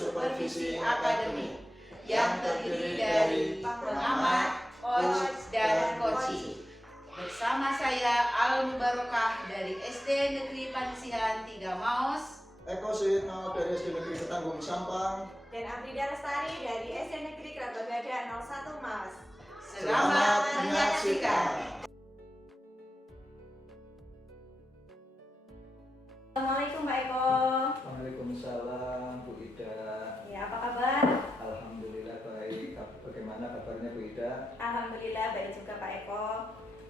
supervisi akademik yang terdiri dari pengamat, coach, dan coaching. Bersama saya Al-Mubarokah dari SD Negeri Panusihan 3 Maus, Eko Suyitno dari SD Negeri Ketanggung Sampang, dan Afrida Lestari dari SD Negeri Kerabagada 01 Maus. Selamat menyaksikan. Assalamualaikum Pak Eko. Waalaikumsalam Bu Ida. Ya, apa kabar? Alhamdulillah baik. Bagaimana kabarnya Bu Ida? Alhamdulillah baik juga Pak Eko.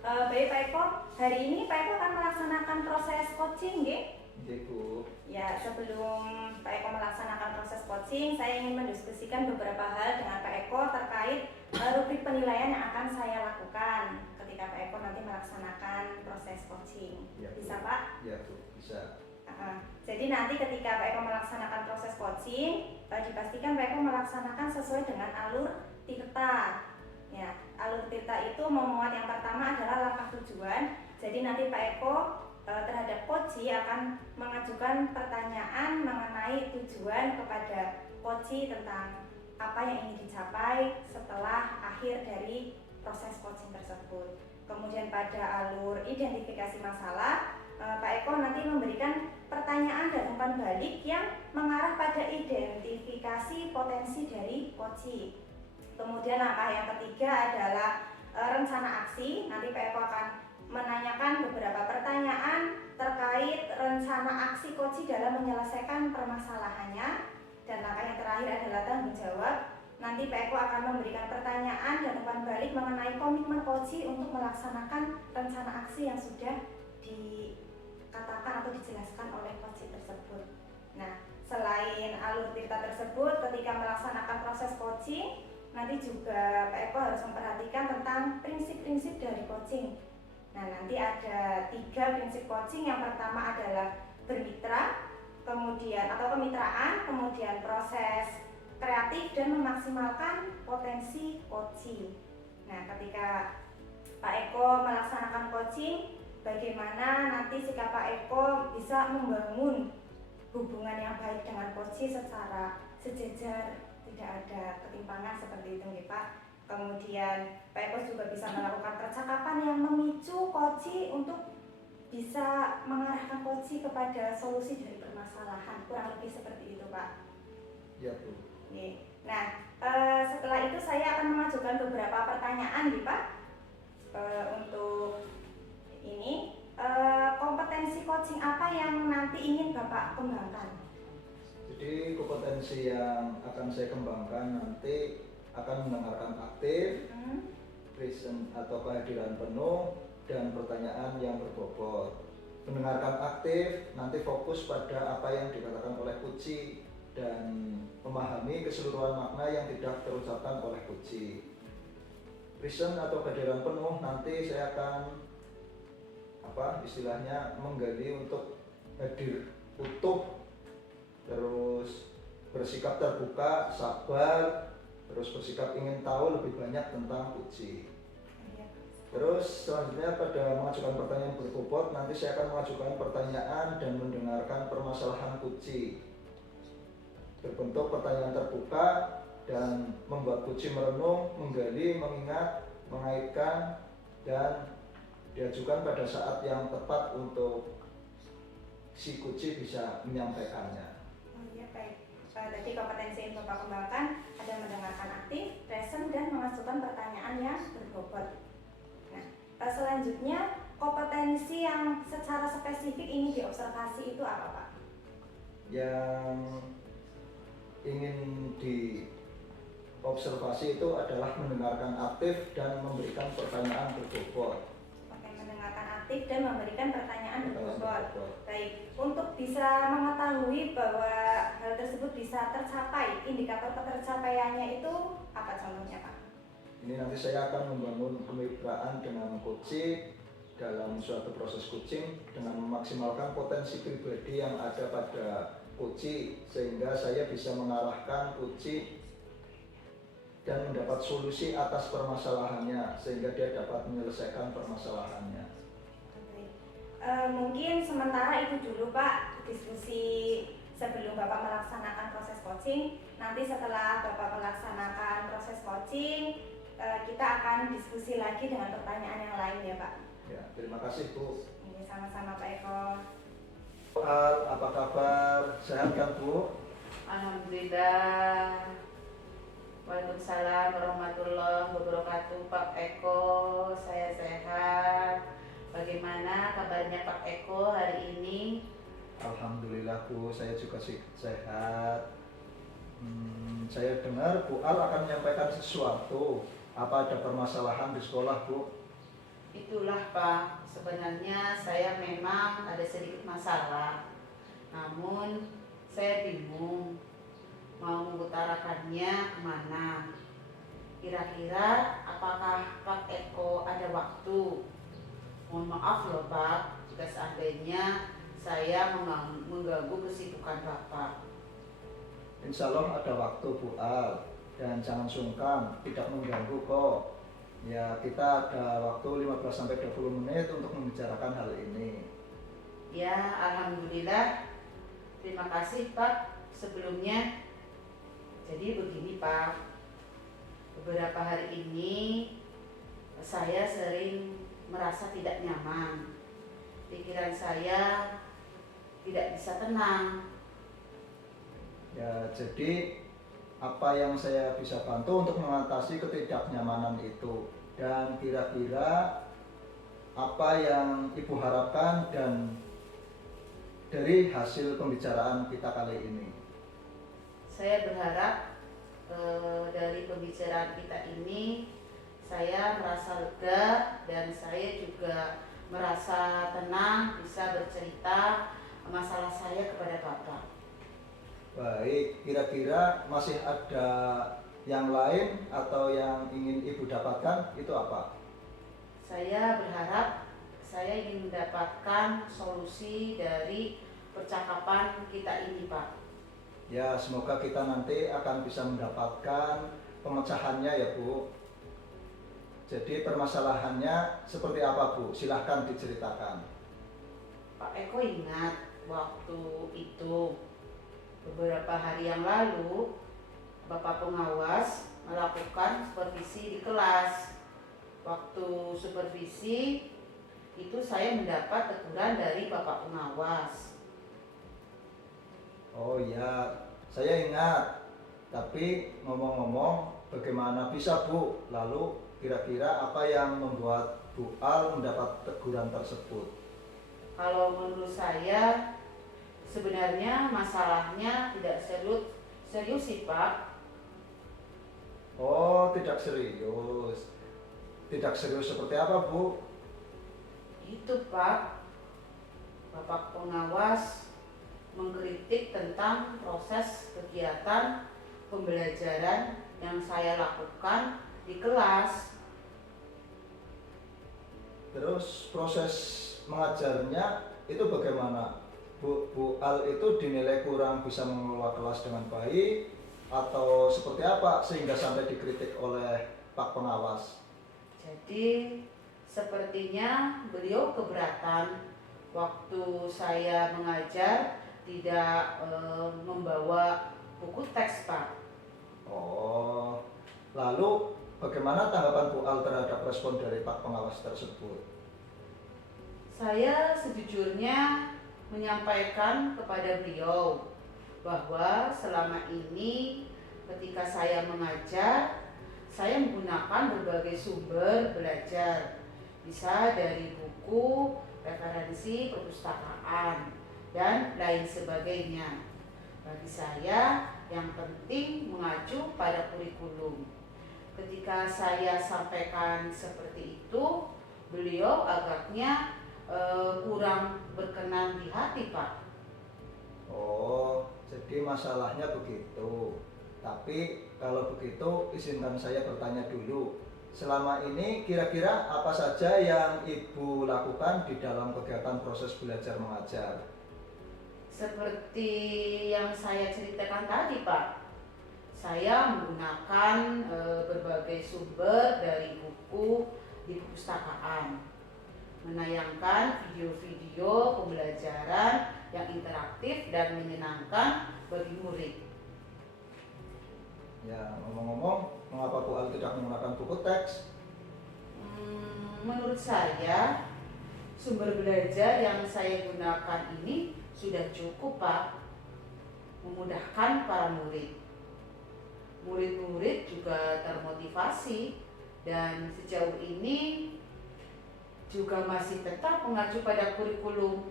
Baik Pak Eko, hari ini Pak Eko akan melaksanakan proses coaching, nggih? Nggih Bu. Ya, sebelum Pak Eko melaksanakan proses coaching, saya ingin mendiskusikan beberapa hal dengan Pak Eko terkait rubrik penilaian yang akan saya lakukan ketika Pak Eko nanti melaksanakan proses coaching. Ya, Bisa Bu. Pak? Ya Bu, bisa. Jadi nanti ketika Pak Eko melaksanakan proses coaching, dipastikan Pak Eko melaksanakan sesuai dengan alur tirta. Ya, alur tirta itu memuat yang pertama adalah langkah tujuan. Jadi nanti Pak Eko terhadap coach akan mengajukan pertanyaan mengenai tujuan kepada coach tentang apa yang ingin dicapai setelah akhir dari proses coaching tersebut. Kemudian pada alur identifikasi masalah, Pak Eko nanti memberikan pertanyaan dan umpan balik yang mengarah pada identifikasi potensi dari coach. Kemudian langkah yang ketiga adalah rencana aksi. Nanti Pak Eko akan menanyakan beberapa pertanyaan terkait rencana aksi coach dalam menyelesaikan permasalahannya. Dan langkah yang terakhir adalah tanggung jawab. Nanti Pak Eko akan memberikan pertanyaan dan umpan balik mengenai komitmen coach untuk melaksanakan rencana aksi yang sudah dikatakan atau dijelaskan oleh coach tersebut. Nah, selain alur tirta tersebut, ketika melaksanakan proses coaching, nanti juga Pak Eko harus memperhatikan tentang prinsip-prinsip dari coaching. Nah, nanti ada 3 prinsip coaching. Yang pertama adalah bermitra, kemudian atau kemitraan, kemudian proses kreatif dan memaksimalkan potensi coaching. Nah, ketika Pak Eko melaksanakan coaching, bagaimana nanti sikap Pak Eko bisa membangun hubungan yang baik dengan coach secara sejajar, tidak ada ketimpangan seperti itu nggih Pak. Kemudian Pak Eko juga bisa melakukan percakapan yang memicu coach untuk bisa mengarahkan coach kepada solusi dari permasalahan, kurang lebih seperti itu Pak. Ya Bu. Nah, setelah itu saya akan mengajukan beberapa pertanyaan nih Pak. Untuk ini, kompetensi coaching apa yang nanti ingin Bapak kembangkan? Jadi kompetensi yang akan saya kembangkan nanti akan mendengarkan aktif, present atau kehadiran penuh, dan pertanyaan yang berbobot. Mendengarkan aktif nanti fokus pada apa yang dikatakan oleh coach dan memahami keseluruhan makna yang tidak terucapkan oleh coach. Present atau kehadiran penuh nanti saya akan istilahnya menggali untuk hadir utuh, terus bersikap terbuka, sabar, terus bersikap ingin tahu lebih banyak tentang coach. Terus selanjutnya pada mengajukan pertanyaan berbobot, nanti saya akan mengajukan pertanyaan dan mendengarkan permasalahan coach. Berbentuk pertanyaan terbuka dan membuat coach merenung, menggali, mengingat, mengaitkan, dan diajukan pada saat yang tepat untuk si coach bisa menyampaikannya. Oh iya, baik. Tadi kompetensi yang Bapak kembangkan ada mendengarkan aktif, present, dan mengajukan pertanyaan yang berbobot. Nah, selanjutnya kompetensi yang secara spesifik ini diobservasi itu apa Pak? Yang ingin diobservasi itu adalah mendengarkan aktif dan memberikan pertanyaan berbobot. Oke, mendengarkan aktif dan memberikan pertanyaan berbobot. Baik, untuk bisa mengetahui bahwa hal tersebut bisa tercapai, indikator ketercapaiannya itu apa contohnya Pak? Ini nanti saya akan membangun kemitraan dengan coach dalam suatu proses coaching dengan memaksimalkan potensi pribadi yang ada pada coach sehingga saya bisa mengarahkan coach dan mendapat solusi atas permasalahannya sehingga dia dapat menyelesaikan permasalahannya. Mungkin sementara itu dulu Pak diskusi sebelum Bapak melaksanakan proses coaching. Nanti setelah Bapak melaksanakan proses coaching, kita akan diskusi lagi dengan pertanyaan yang lain ya Pak. Ya, terima kasih Bu. Ini sama-sama Pak Eko. Al, apa kabar? Sehat kan Bu? Alhamdulillah. Waalaikumsalam warahmatullahi wabarakatuh. Pak Eko, saya sehat. Bagaimana kabarnya Pak Eko hari ini? Alhamdulillah Bu, saya juga sehat. Saya dengar Bu Al akan menyampaikan sesuatu. Apa ada permasalahan di sekolah Bu? Itulah Pak, sebenarnya saya memang ada sedikit masalah. Namun saya bingung mau mengutarakannya kemana. Kira-kira apakah Pak Eko ada waktu? Mohon maaf loh Pak, jika seandainya saya mengganggu kesibukan Bapak. Insya Allah ada waktu Bu Al, dan jangan sungkan, tidak mengganggu kok. Ya, kita ada waktu 15-20 menit untuk membicarakan hal ini. Ya, alhamdulillah. Terima kasih Pak sebelumnya. Jadi begini Pak, beberapa hari ini saya sering merasa tidak nyaman. Pikiran saya tidak bisa tenang. Ya, jadi apa yang saya bisa bantu untuk mengatasi ketidaknyamanan itu, dan kira-kira apa yang Ibu harapkan dan dari hasil pembicaraan kita kali ini. Saya berharap dari pembicaraan kita ini saya merasa lega dan saya juga merasa tenang bisa bercerita masalah saya kepada Bapak. Baik, kira-kira masih ada yang lain atau yang ingin Ibu dapatkan, itu apa? Saya berharap saya ingin mendapatkan solusi dari percakapan kita ini Pak. Ya, semoga kita nanti akan bisa mendapatkan pemecahannya ya Bu. Jadi permasalahannya seperti apa Bu? Silahkan diceritakan. Pak Eko ingat waktu itu beberapa hari yang lalu Bapak pengawas melakukan supervisi di kelas. Waktu supervisi itu saya mendapat teguran dari Bapak pengawas. Oh ya, saya ingat. Tapi ngomong-ngomong, bagaimana bisa Bu? Lalu kira-kira apa yang membuat Bu Al mendapat teguran tersebut? Kalau menurut saya sebenarnya masalahnya tidak serius sih Pak. Oh, tidak serius. Tidak serius seperti apa Bu? Itu Pak, Bapak pengawas mengkritik tentang proses kegiatan pembelajaran yang saya lakukan di kelas. Terus proses mengajarnya itu bagaimana? Bu Al itu dinilai kurang bisa mengelola kelas dengan baik atau seperti apa sehingga sampai dikritik oleh Pak Pengawas? Jadi sepertinya beliau keberatan waktu saya mengajar tidak membawa buku teks Pak. Oh, lalu bagaimana tanggapan Bu Al terhadap respon dari Pak Pengawas tersebut? Saya sejujurnya menyampaikan kepada beliau bahwa selama ini ketika saya mengajar, saya menggunakan berbagai sumber belajar, bisa dari buku, referensi perpustakaan, dan lain sebagainya. Bagi saya yang penting mengacu pada kurikulum. Ketika saya sampaikan seperti itu, beliau agaknya kurang berkenan di hati Pak. Oh, jadi masalahnya begitu. Tapi kalau begitu izinkan saya bertanya dulu. Selama ini kira-kira apa saja yang Ibu lakukan di dalam kegiatan proses belajar mengajar? Seperti yang saya ceritakan tadi Pak, saya menggunakan berbagai sumber dari buku di perpustakaan. menayangkan video-video pembelajaran yang interaktif dan menyenangkan bagi murid. Ya, ngomong-ngomong, mengapa Bu Al tidak menggunakan buku teks? Menurut saya, sumber belajar yang saya gunakan ini sudah cukup, Pak, memudahkan para murid. Murid-murid juga termotivasi dan sejauh ini juga masih tetap mengacu pada kurikulum.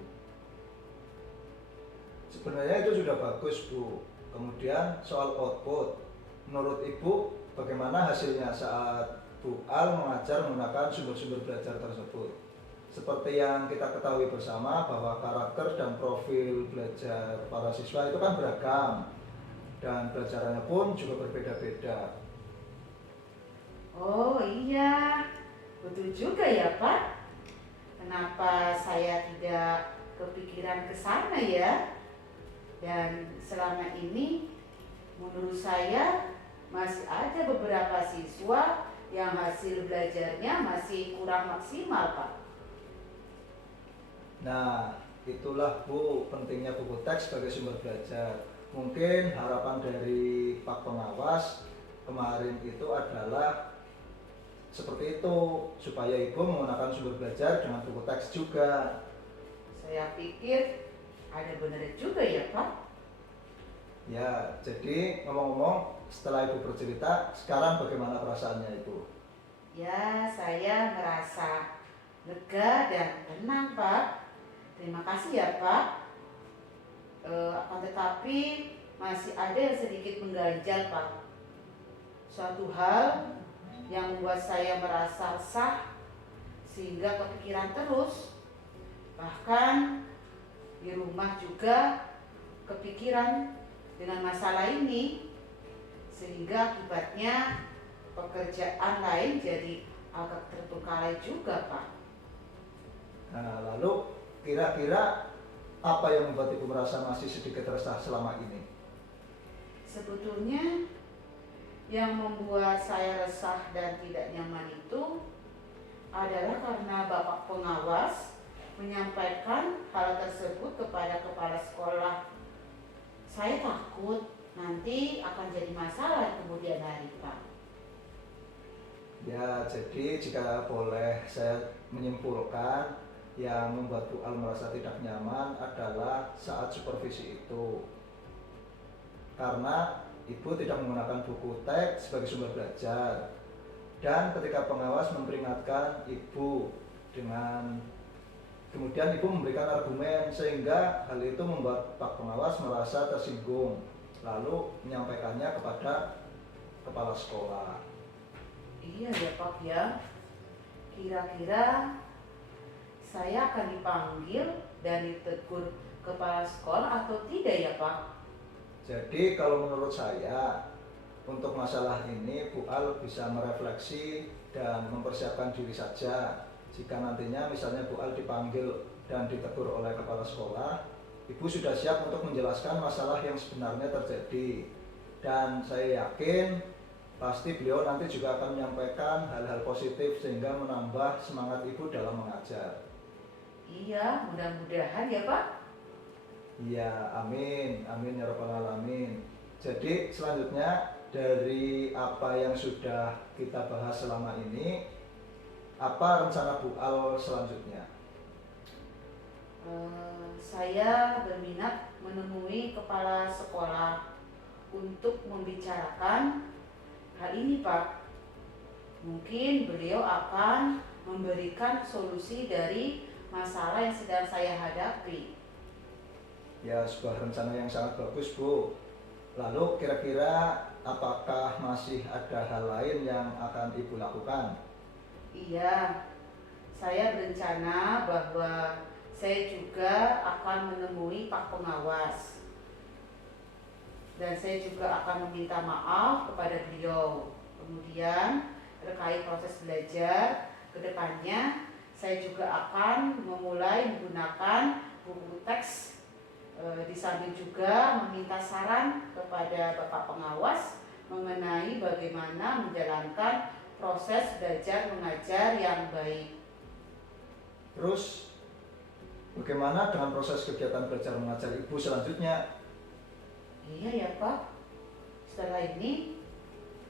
Sebenarnya itu sudah bagus, Bu. Kemudian soal output, menurut Ibu bagaimana hasilnya saat Bu Al mengajar menggunakan sumber-sumber belajar tersebut? Seperti yang kita ketahui bersama bahwa karakter dan profil belajar para siswa itu kan beragam dan pelajarannya pun juga berbeda-beda. Oh iya, betul juga ya, Pak. Kenapa saya tidak kepikiran ke sana ya? Dan selama ini menurut saya masih ada beberapa siswa yang hasil belajarnya masih kurang maksimal, Pak. Nah, itulah Bu pentingnya buku teks sebagai sumber belajar. Mungkin harapan dari Pak Pengawas kemarin itu adalah seperti itu, supaya Ibu menggunakan sumber belajar dengan buku teks juga. Saya pikir ada benar juga ya, Pak. Ya, jadi ngomong-ngomong, setelah Ibu bercerita, sekarang bagaimana perasaannya Ibu? Ya, saya merasa lega dan tenang, Pak. Terima kasih ya, Pak. Akan tetapi masih ada yang sedikit mengganjal, Pak. Suatu hal yang membuat saya merasa resah sehingga kepikiran terus. Bahkan di rumah juga kepikiran dengan masalah ini, sehingga akibatnya pekerjaan lain jadi agak terbengkalai juga, Pak. Nah, lalu kira-kira apa yang membuat Ibu merasa masih sedikit resah selama ini? Sebetulnya yang membuat saya resah dan tidak nyaman itu adalah karena Bapak Pengawas menyampaikan hal tersebut kepada kepala sekolah. Saya takut nanti akan jadi masalah kemudian hari, Pak. Ya, jadi jika boleh saya menyimpulkan, yang membuat Bu Al merasa tidak nyaman adalah saat supervisi itu. Karena Ibu tidak menggunakan buku teks sebagai sumber belajar. Dan ketika pengawas memperingatkan Ibu dengan kemudian Ibu memberikan argumen, sehingga hal itu membuat Pak Pengawas merasa tersinggung, lalu menyampaikannya kepada kepala sekolah. Iya ya, Pak ya. Kira-kira saya akan dipanggil dan ditegur kepala sekolah atau tidak ya, Pak? Jadi kalau menurut saya, untuk masalah ini Bu Al bisa merefleksi dan mempersiapkan diri saja. Jika nantinya misalnya Bu Al dipanggil dan ditegur oleh kepala sekolah, Ibu sudah siap untuk menjelaskan masalah yang sebenarnya terjadi. Dan saya yakin pasti beliau nanti juga akan menyampaikan hal-hal positif sehingga menambah semangat Ibu dalam mengajar. Iya, mudah-mudahan ya, Pak. Iya, amin, amin ya rabbal alamin. Jadi selanjutnya dari apa yang sudah kita bahas selama ini, apa rencana Bu Al selanjutnya? Saya berminat menemui kepala sekolah untuk membicarakan hal ini, Pak. Mungkin beliau akan memberikan solusi dari masalah yang sedang saya hadapi. Ya, sebuah rencana yang sangat bagus, Bu. Lalu kira-kira apakah masih ada hal lain yang akan Ibu lakukan? Iya, saya berencana bahwa saya juga akan menemui Pak Pengawas. Dan saya juga akan meminta maaf kepada beliau. Kemudian terkait proses belajar ke depannya, saya juga akan memulai menggunakan buku teks, di samping juga meminta saran kepada Bapak Pengawas mengenai bagaimana menjalankan proses belajar mengajar yang baik. Terus bagaimana dengan proses kegiatan belajar mengajar Ibu selanjutnya? Iya ya Pak, setelah ini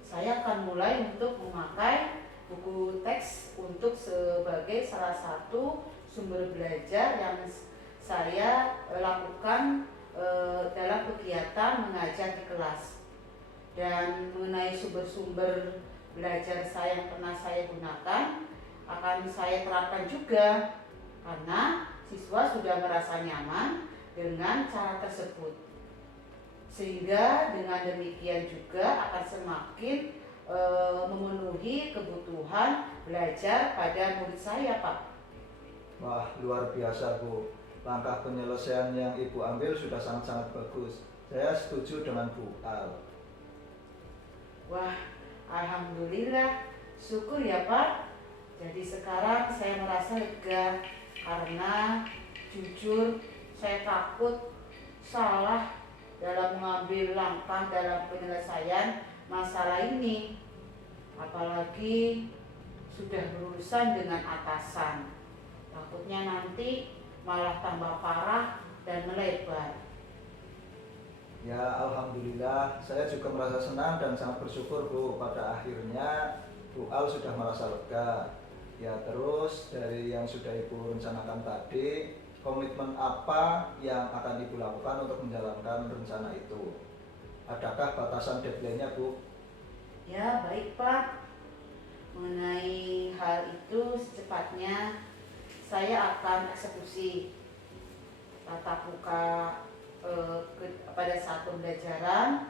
saya akan mulai untuk memakai buku teks untuk sebagai salah satu sumber belajar yang saya lakukan dalam kegiatan mengajar di kelas. Dan mengenai sumber-sumber belajar saya yang pernah saya gunakan akan saya terapkan juga karena siswa sudah merasa nyaman dengan cara tersebut, sehingga dengan demikian juga akan semakin memenuhi kebutuhan belajar pada murid saya, Pak. Wah, luar biasa Bu. Langkah penyelesaian yang Ibu ambil sudah sangat-sangat bagus. Saya setuju dengan Bu Al. Wah, alhamdulillah, syukur ya Pak. Jadi sekarang saya merasa lega karena jujur saya takut salah dalam mengambil langkah dalam penyelesaian masalah ini, apalagi sudah berurusan dengan atasan. Takutnya nanti malah tambah parah dan melebar. Ya, alhamdulillah, saya juga merasa senang dan sangat bersyukur Bu. Pada akhirnya Bu Al sudah merasa lega. Ya, terus dari yang sudah Ibu rencanakan tadi, komitmen apa yang akan Ibu lakukan untuk menjalankan rencana itu? Adakah batasan deadline-nya Bu? Ya, baik Pak. Mengenai hal itu secepatnya saya akan eksekusi tatap muka pada saat pembelajaran.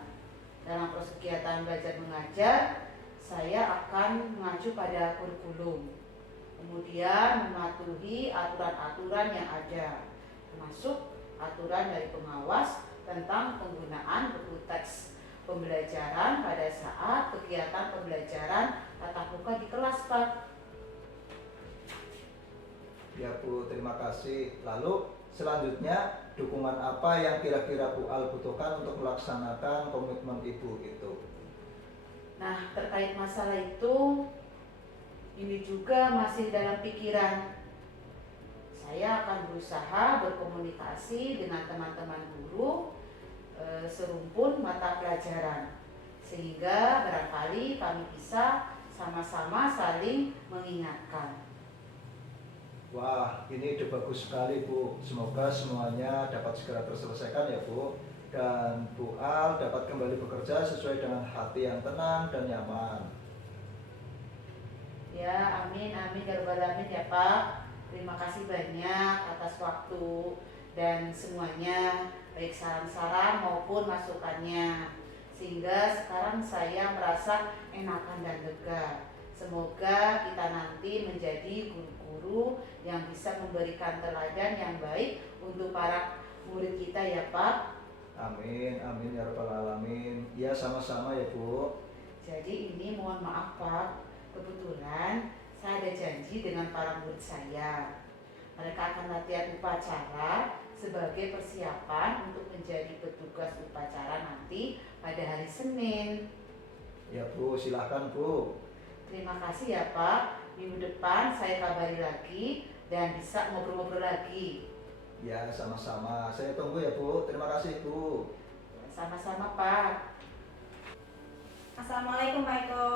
Dalam proses kegiatan belajar mengajar, saya akan mengacu pada kurikulum, kemudian mematuhi aturan-aturan yang ada, termasuk aturan dari pengawas tentang penggunaan buku teks pembelajaran pada saat kegiatan pembelajaran tatap muka di kelas, Pak. Ya Bu, terima kasih. Lalu selanjutnya, dukungan apa yang kira-kira Bu Al butuhkan untuk melaksanakan komitmen Ibu itu? Nah, terkait masalah itu, ini juga masih dalam pikiran. Saya akan berusaha berkomunikasi dengan teman-teman guru serumpun mata pelajaran, sehingga barangkali kami bisa sama-sama saling mengingatkan. Wah, ini ide bagus sekali Bu. Semoga semuanya dapat segera terselesaikan ya Bu. Dan Bu Al dapat kembali bekerja sesuai dengan hati yang tenang dan nyaman. Ya, amin, amin, ya rabbal alamin ya Pak. Terima kasih banyak atas waktu dan semuanya, baik saran-saran maupun masukannya. Sehingga sekarang saya merasa enakan dan lega. Semoga kita nanti menjadi guru-guru yang bisa memberikan teladan yang baik untuk para murid kita ya Pak. Amin, amin ya rabbal alamin. Ya, sama-sama ya Bu. Jadi ini mohon maaf Pak, kebetulan saya ada janji dengan para murid saya. Mereka akan latihan upacara sebagai persiapan untuk menjadi petugas upacara nanti pada hari Senin. Ya Bu, silahkan Bu. Terima kasih ya Pak. Minggu depan saya kabari lagi dan bisa ngobrol-ngobrol lagi. Ya, sama-sama. Saya tunggu ya Bu. Terima kasih Bu. Sama-sama Pak. Assalamualaikum Pak Eko.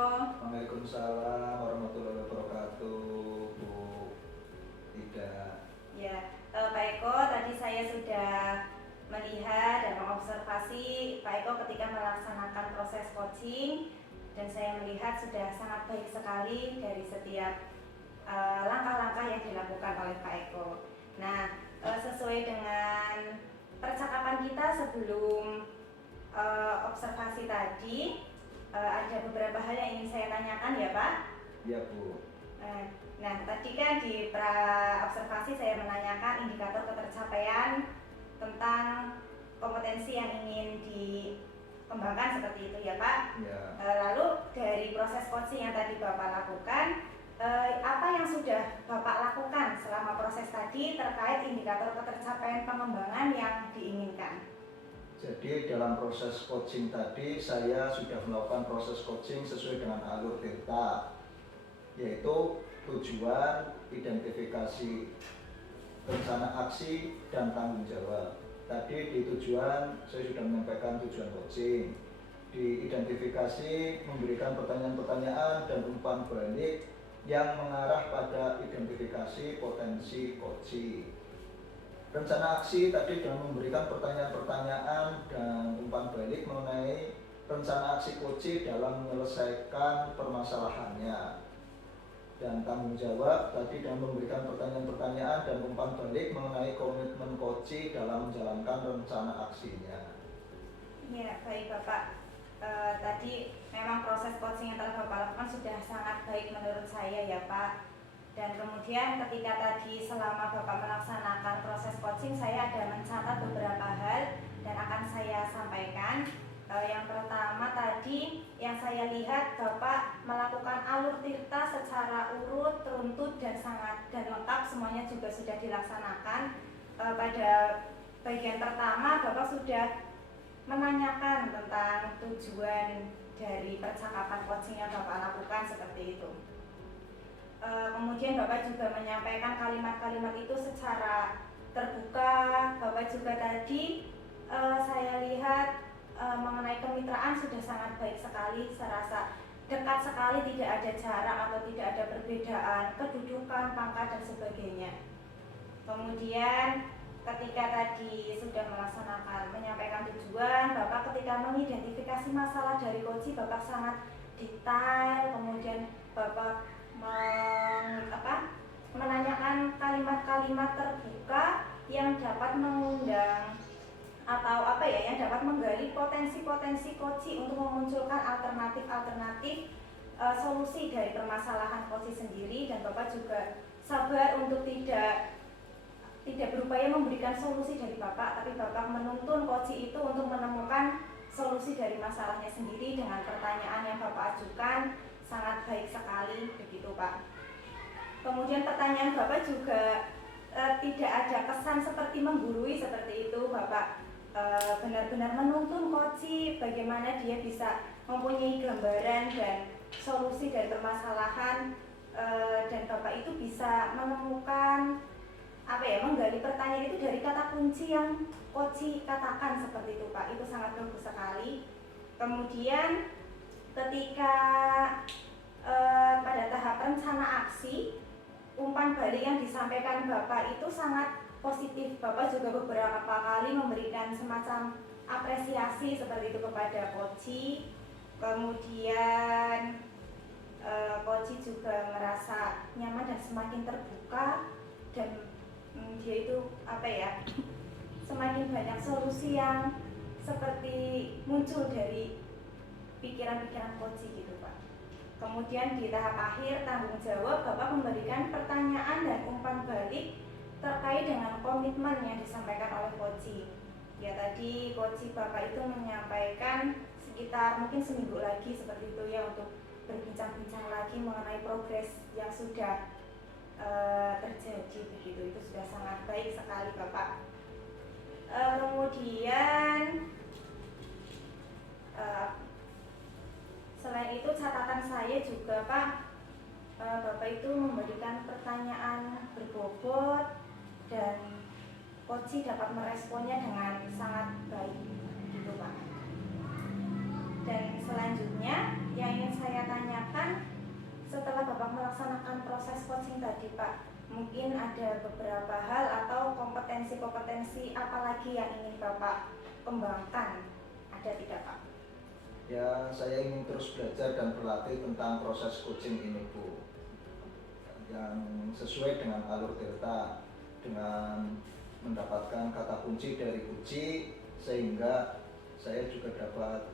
Waalaikumsalam warahmatullahi wabarakatuh Bu Ida. Ya, Pak Eko, tadi saya sudah melihat dan mengobservasi Pak Eko ketika melaksanakan proses coaching, dan saya melihat sudah sangat baik sekali dari setiap langkah-langkah yang dilakukan oleh Pak Eko. Nah, sesuai dengan percakapan kita sebelum observasi tadi, ada beberapa hal yang ingin saya tanyakan ya Pak. Ya Bu. Nah, tadi kan di observasi saya menanyakan indikator ketercapaian tentang kompetensi yang ingin dikembangkan seperti itu ya Pak. Ya. Lalu dari proses coaching yang tadi Bapak lakukan, apa yang sudah Bapak lakukan selama proses tadi terkait indikator ketercapaian pengembangan yang diinginkan? Jadi dalam proses coaching tadi saya sudah melakukan proses coaching sesuai dengan alur Tirta, yaitu tujuan, identifikasi rencana aksi, dan tanggung jawab. Tadi di tujuan saya sudah menyampaikan tujuan coaching. Di identifikasi memberikan pertanyaan-pertanyaan dan umpan balik yang mengarah pada identifikasi potensi coaching. Rencana aksi tadi dengan memberikan pertanyaan-pertanyaan dan umpan balik mengenai rencana aksi coaching dalam menyelesaikan permasalahannya. Dan tanggung jawab tadi dengan memberikan pertanyaan-pertanyaan dan umpan balik mengenai komitmen coaching dalam menjalankan rencana aksinya. Ya, baik Bapak. Tadi memang proses coaching yang telah Bapak lakukan sudah sangat baik menurut saya ya Pak. Dan kemudian ketika tadi selama Bapak melaksanakan proses coaching, saya ada mencatat beberapa hal dan akan saya sampaikan. Yang pertama tadi yang saya lihat Bapak melakukan alur tirta secara urut, runtut dan lengkap, semuanya juga sudah dilaksanakan. Pada bagian pertama Bapak sudah menanyakan tentang tujuan dari percakapan coaching yang Bapak lakukan seperti itu. Kemudian Bapak juga menyampaikan kalimat-kalimat itu secara terbuka. Bapak juga tadi saya lihat mengenai kemitraan sudah sangat baik sekali, serasa dekat sekali, tidak ada jarak atau tidak ada perbedaan kedudukan, pangkat dan sebagainya. Kemudian ketika tadi sudah menyampaikan tujuan, Bapak ketika mengidentifikasi masalah dari coaching Bapak sangat detail. Kemudian Bapak menanyakan kalimat-kalimat terbuka yang dapat mengundang atau yang dapat menggali potensi-potensi coaching untuk memunculkan alternatif solusi dari permasalahan coaching sendiri. Dan Bapak juga sabar untuk tidak berupaya memberikan solusi dari Bapak, tapi Bapak menuntun coaching itu untuk menemukan solusi dari masalahnya sendiri dengan pertanyaan yang Bapak ajukan. Sangat baik sekali begitu Pak. Kemudian pertanyaan Bapak juga tidak ada kesan seperti menggurui seperti itu. Bapak benar-benar menuntun coaching bagaimana dia bisa mempunyai gambaran dan solusi dari permasalahan, dan Bapak itu bisa menemukan menggali pertanyaan itu dari kata kunci yang coaching katakan seperti itu Pak. Itu sangat bagus sekali. Kemudian ketika pada tahap rencana aksi, umpan balik yang disampaikan Bapak itu sangat positif. Bapak juga beberapa kali memberikan semacam apresiasi seperti itu kepada coaching. Kemudian coaching juga merasa nyaman dan semakin terbuka, dan dia itu semakin banyak solusi yang seperti muncul dari pikiran-pikiran coaching gitu Pak. Kemudian di tahap akhir tanggung jawab, Bapak memberikan pertanyaan dan umpan balik terkait dengan komitmen yang disampaikan oleh coaching. Ya tadi coaching Bapak itu menyampaikan sekitar mungkin seminggu lagi seperti itu ya, untuk berbincang-bincang lagi mengenai progres yang sudah terjadi begitu. Itu sudah sangat baik sekali Bapak. Kemudian selain itu catatan saya juga Pak, Bapak itu memberikan pertanyaan berbobot dan coaching dapat meresponnya dengan sangat baik gitu Pak. Dan selanjutnya yang ingin saya tanyakan, setelah Bapak melaksanakan proses coaching tadi Pak, mungkin ada beberapa hal atau kompetensi-kompetensi apalagi yang ingin Bapak kembangkan, ada tidak Pak? Ya, saya ingin terus belajar dan berlatih tentang proses coaching ini Bu, yang sesuai dengan alur delta, dengan mendapatkan kata kunci dari uji, sehingga saya juga dapat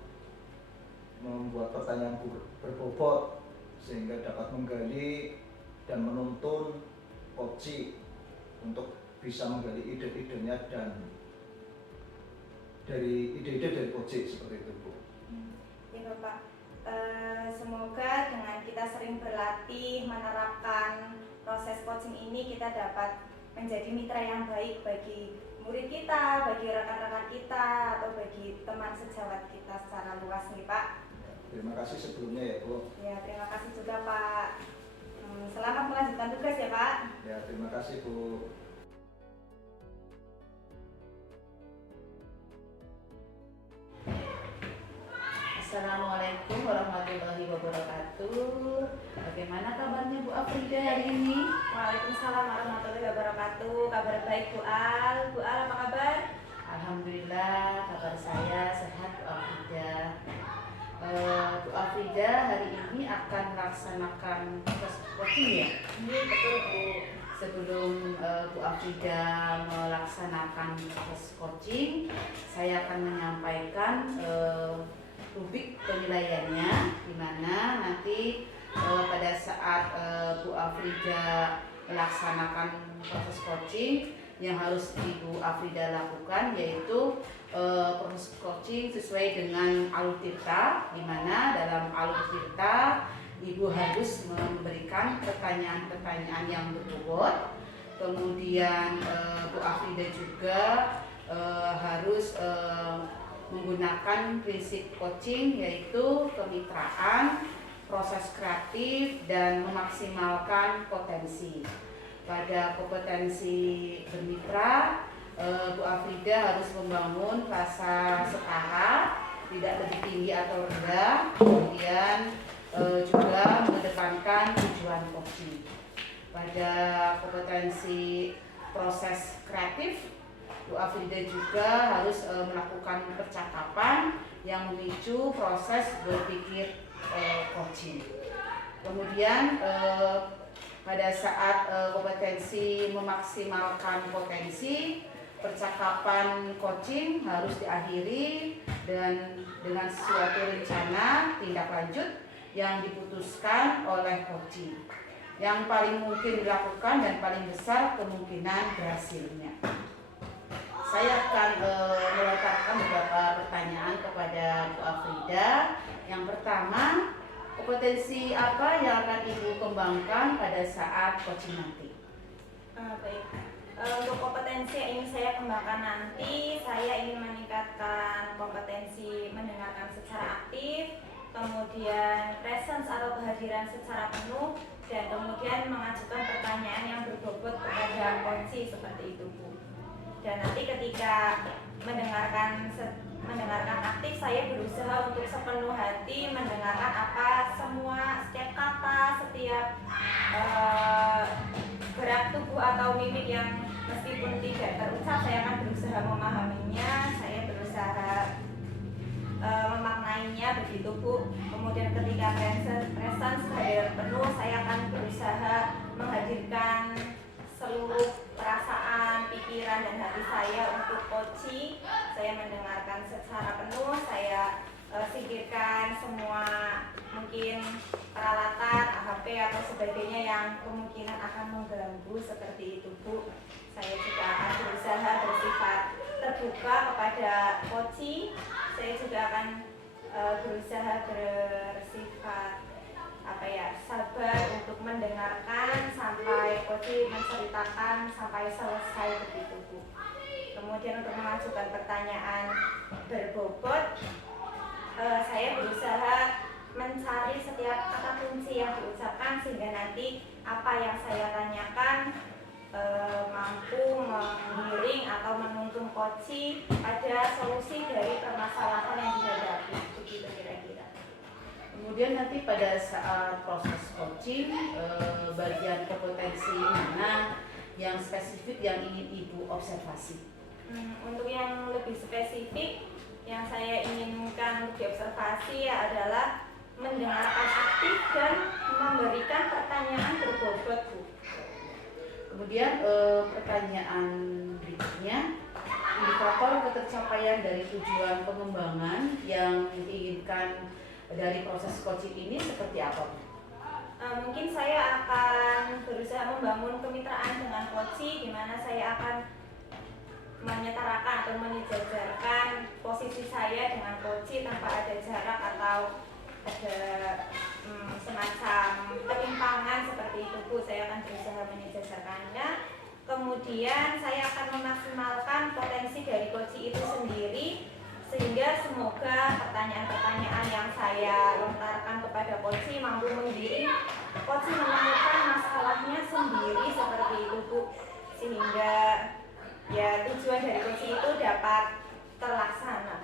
membuat pertanyaan berbobot sehingga dapat menggali dan menuntun coaching untuk bisa menggali ide-idenya dan dari ide-ide dari coaching seperti itu Bu. Ya Bapak, semoga dengan kita sering berlatih menerapkan proses coaching ini, kita dapat menjadi mitra yang baik bagi murid kita, bagi rekan-rekan kita, atau bagi teman sejawat kita secara luas nih Pak. Terima kasih sebelumnya ya Bu. Ya, terima kasih juga Pak. Selamat melanjutkan tugas ya Pak. Ya, terima kasih Bu. Assalamualaikum warahmatullahi wabarakatuh. Bagaimana kabarnya Bu Afrida hari ini? Waalaikumsalam warahmatullahi wabarakatuh. Kabar baik Bu Al. Bu Al apa kabar? Alhamdulillah kabar saya sehat Bu Afrida. Bu Afrida hari ini akan melaksanakan proses coaching ya? Betul Bu. Sebelum Bu Afrida melaksanakan proses coaching, saya akan menyampaikan rubrik penilaiannya, di mana nanti pada saat Bu Afrida melaksanakan proses coaching yang harus Ibu Afrida lakukan yaitu proses coaching sesuai dengan alur tirta, di mana dalam alur tirta Ibu harus memberikan pertanyaan-pertanyaan yang berbobot. Kemudian Bu Afrida juga harus menggunakan prinsip coaching yaitu kemitraan, proses kreatif, dan memaksimalkan potensi. Pada kompetensi bermitra, Bu Afrida harus membangun rasa setara, tidak lebih tinggi atau rendah, kemudian juga mengedepankan tujuan coaching. Pada kompetensi proses kreatif, Bu Afrida juga harus melakukan percakapan yang memicu proses berpikir coaching. Kemudian pada saat kompetensi memaksimalkan potensi, percakapan coaching harus diakhiri dengan suatu rencana tindak lanjut yang diputuskan oleh coaching, yang paling mungkin dilakukan dan paling besar kemungkinan berhasilnya. Saya akan melontarkan beberapa pertanyaan kepada Bu Afrida. Yang pertama, kompetensi apa yang akan Ibu kembangkan pada saat coaching nanti? Baik. Untuk kompetensi yang ingin saya kembangkan nanti, saya ingin meningkatkan kompetensi mendengarkan secara aktif, kemudian presence atau kehadiran secara penuh, dan kemudian mengajukan pertanyaan yang berbobot kepada coaching seperti itu Bu. Dan nanti ketika mendengarkan aktif, saya berusaha untuk sepenuh hati mendengarkan apa semua, setiap kata, setiap gerak tubuh atau mimik yang meskipun tidak terucap, saya akan berusaha memahaminya, saya berusaha memaknainya begitu Bu. Kemudian ketika presence hadir penuh, saya akan berusaha menghadirkan seluruh perasaan, pikiran, dan hati saya untuk coaching. Saya mendengarkan secara penuh, saya singkirkan semua mungkin peralatan, HP atau sebagainya yang kemungkinan akan mengganggu seperti itu Bu. Saya juga akan berusaha bersifat terbuka kepada coaching. Saya juga akan berusaha bersifat sabar untuk mendengarkan sampai coaching menceritakan sampai selesai begitu Bu. Kemudian untuk mengajukan pertanyaan berbobot, saya berusaha mencari setiap kata kunci yang diucapkan sehingga nanti apa yang saya tanyakan mampu mengiring atau menuntun coaching pada solusi dari permasalahan yang dihadapi begitu kira-kira. Kemudian nanti pada saat proses coaching, bagian kompetensi mana yang spesifik yang ingin Ibu observasi? Untuk yang lebih spesifik yang saya inginkan untuk diobservasi adalah mendengarkan aktif dan memberikan pertanyaan berbobot Bu. Kemudian pertanyaan berikutnya, indikator ketercapaian dari tujuan pengembangan yang diinginkan dari proses coaching ini seperti apa? Mungkin saya akan berusaha membangun kemitraan dengan coaching, di mana saya akan menyetarakan atau menyejajarkan posisi saya dengan coaching tanpa ada jarak atau ada semacam penyimpangan seperti itu Bu. Saya akan berusaha menyejajarkannya. Kemudian saya akan memaksimalkan potensi dari coaching itu sendiri, sehingga semoga pertanyaan-pertanyaan yang saya lontarkan kepada coaching mampu menggiring coaching menemukan masalahnya sendiri seperti itu Bu, sehingga ya tujuan dari coaching itu dapat terlaksana.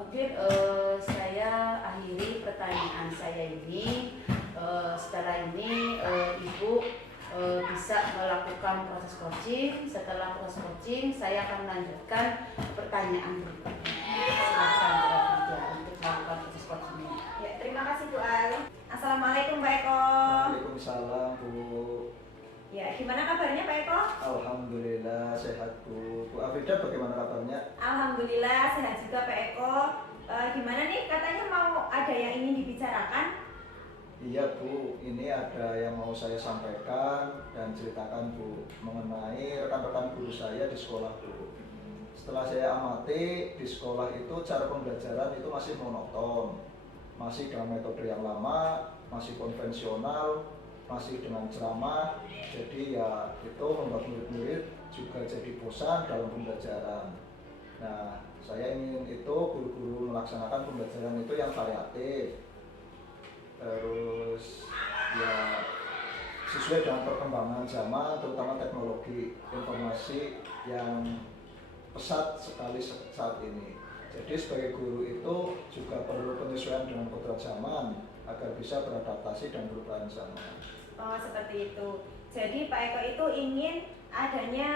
Mungkin saya akhiri pertanyaan saya ini. Setelah ini Ibu bisa melakukan proses coaching. Setelah proses coaching, saya akan melanjutkan pertanyaan berikutnya. Silakan untuk melakukan proses coaching. Ya, terima kasih Bu Al. Assalamualaikum Pak Eko. Waalaikumsalam Bu. Ya, gimana kabarnya Pak Eko? Alhamdulillah sehat Bu. Bu Afrida bagaimana kabarnya? Alhamdulillah sehat juga Pak Eko. Gimana nih, katanya mau ada yang ingin dibicarakan? Iya Bu, ini ada yang mau saya sampaikan dan ceritakan Bu mengenai rekan-rekan guru saya di sekolah Bu. Setelah saya amati di sekolah itu cara pembelajaran itu masih monoton, masih dengan metode yang lama, masih konvensional, masih dengan ceramah. Jadi ya itu membuat murid-murid juga jadi bosan dalam pembelajaran. Nah, saya ingin itu guru-guru melaksanakan pembelajaran itu yang variatif. Terus ya sesuai dengan perkembangan zaman, terutama teknologi informasi yang pesat sekali saat ini. Jadi sebagai guru itu juga perlu penyesuaian dengan kodrat zaman agar bisa beradaptasi dan perubahan zaman. Oh, seperti itu. Jadi Pak Eko itu ingin adanya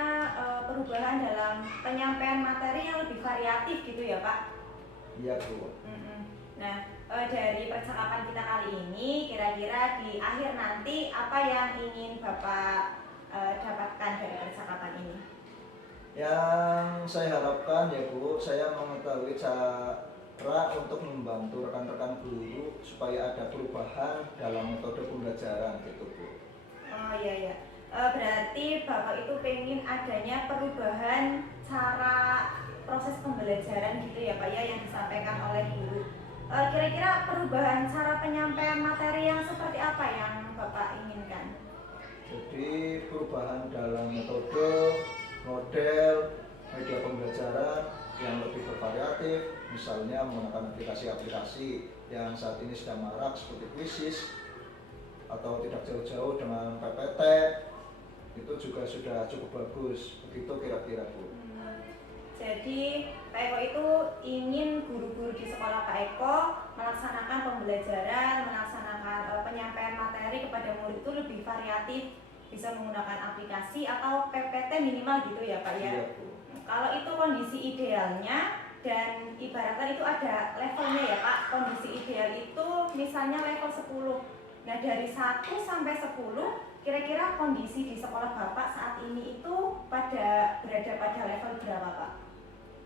perubahan dalam penyampaian materi yang lebih variatif gitu ya Pak? Iya Bu. Nah, dari percakapan kita kali ini, kira-kira di akhir nanti apa yang ingin Bapak dapatkan dari percakapan ini? Yang saya harapkan ya Bu, saya mengetahui cara untuk membantu rekan-rekan guru supaya ada perubahan dalam metode pembelajaran gitu Bu. Oh iya ya, berarti Bapak itu pengen adanya perubahan cara proses pembelajaran gitu ya Pak ya, yang disampaikan oleh guru. Kira-kira perubahan cara penyampaian materi yang seperti apa yang Bapak inginkan? Jadi perubahan dalam metode, model, media pembelajaran yang lebih bervariatif, misalnya menggunakan aplikasi-aplikasi yang saat ini sedang marak seperti Quizizz, atau tidak jauh-jauh dengan PPT, itu juga sudah cukup bagus. Begitu kira-kira Bu. Jadi Pak Eko itu ingin guru-guru di sekolah Pak Eko melaksanakan pembelajaran, melaksanakan penyampaian materi kepada murid itu lebih variatif, bisa menggunakan aplikasi atau PPT minimal gitu ya Pak ya. Iya Bu. Kalau itu kondisi idealnya dan ibaratnya itu ada levelnya ya Pak. Kondisi ideal itu misalnya level 10. Nah, dari 1 sampai 10 kira-kira kondisi di sekolah Bapak saat ini itu berada pada level berapa Pak?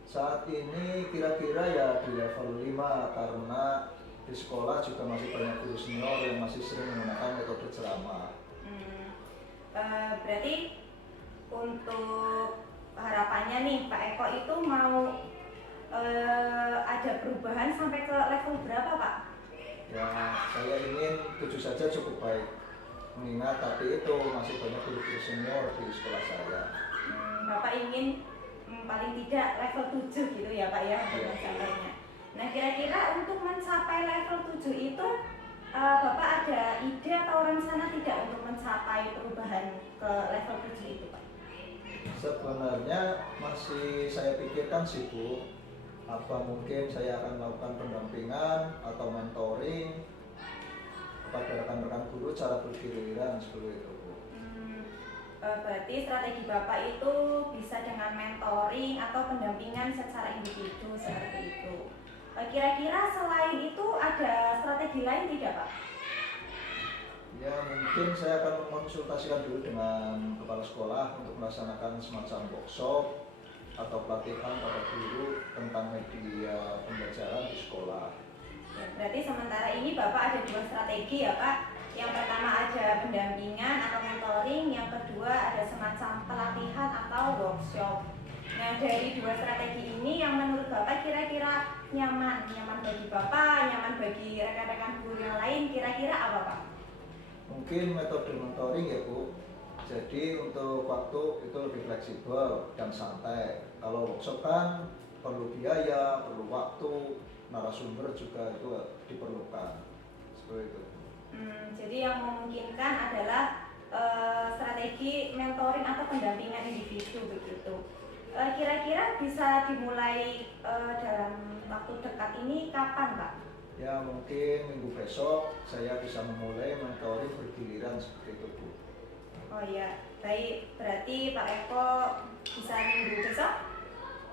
Saat ini kira-kira ya di level 5 karena di sekolah juga masih banyak guru senior yang masih sering menggunakan metode ceramah. Berarti untuk harapannya nih Pak Eko itu mau ada perubahan sampai ke level berapa Pak? Ya saya ingin 7 saja cukup baik, mengingat tadi itu masih banyak guru-guru senior di sekolah saya. Bapak ingin paling tidak level 7 gitu ya Pak ya untuk mencapainya. Nah, kira-kira untuk mencapai level 7 itu Bapak ada ide atau rencana tidak untuk mencapai perubahan ke level 7 itu Pak? Sebenarnya masih saya pikirkan sih Bu, apa mungkin saya akan melakukan pendampingan atau mentoring kepada rekan-rekan guru cara bergiliran seperti itu Bu. Berarti strategi Bapak itu bisa dengan mentoring atau pendampingan secara individu seperti itu. Kira-kira selain itu ada strategi lain tidak Pak? Ya mungkin saya akan mengonsultasikan dulu dengan kepala sekolah untuk melaksanakan semacam workshop atau pelatihan pada guru tentang media pembelajaran di sekolah. Ya, berarti sementara ini Bapak ada 2 strategi ya Pak. Yang pertama ada pendampingan atau mentoring, yang kedua ada semacam pelatihan atau workshop. Nah, dari 2 strategi ini yang menurut Bapak kira-kira nyaman bagi Bapak, nyaman bagi rekan-rekan guru yang lain, kira-kira apa Pak? Mungkin metode mentoring ya Bu. Jadi untuk waktu itu lebih fleksibel dan santai. Kalau workshop kan perlu biaya, perlu waktu, narasumber juga itu diperlukan. Seperti itu. Jadi yang memungkinkan adalah strategi mentoring atau pendampingan individu begitu. Kira-kira bisa dimulai dalam waktu dekat ini kapan, Pak? Ya mungkin minggu besok saya bisa memulai mentoring bergiliran seperti itu, Bu. Oh iya, baik. Berarti Pak Eko bisa minggu besok?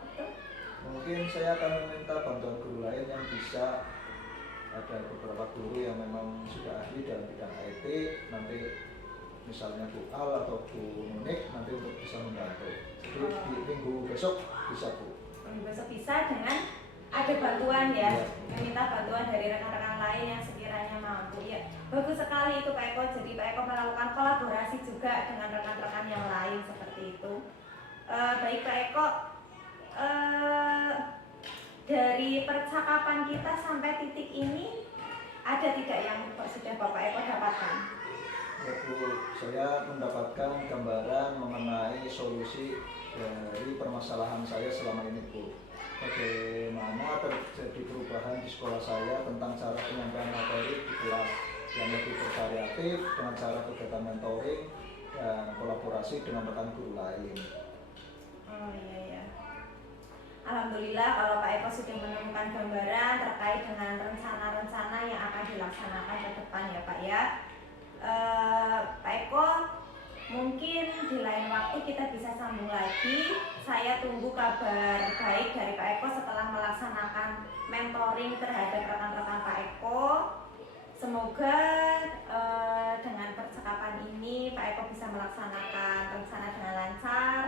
Betul? Mungkin saya akan meminta bantuan guru lain yang bisa, ada beberapa guru yang memang sudah ahli dalam bidang IT, nanti misalnya Bu Al atau Bu Nunik nanti untuk bisa membantu. Jadi di minggu besok bisa, Bu. Minggu besok bisa dengan ada bantuan ya, Iya. meminta bantuan dari rekan-rekan lain yang sekiranya mampu ya. Bagus sekali itu Pak Eko, jadi Pak Eko melakukan kolaborasi juga dengan rekan-rekan yang lain seperti itu. Baik Pak Eko, dari percakapan kita sampai titik ini ada tidak yang sudah Bapak Eko dapatkan? Ya, Bu, saya mendapatkan gambaran mengenai solusi dari permasalahan saya selama ini, Bu. Bagaimana terjadi perubahan di sekolah saya tentang cara penyampaian materi di kelas yang lebih bervariatif dengan cara kegiatan mentoring dan kolaborasi dengan rekan guru lain. Oh iya ya. Alhamdulillah kalau Pak Eko sudah menemukan gambaran terkait dengan rencana-rencana yang akan dilaksanakan ke depan ya Pak ya. Pak Eko, mungkin di lain waktu kita bisa sambung lagi. Saya tunggu kabar baik dari Pak Eko setelah melaksanakan mentoring terhadap rekan-rekan Pak Eko. Semoga dengan percakapan ini Pak Eko bisa melaksanakan rencana dengan lancar,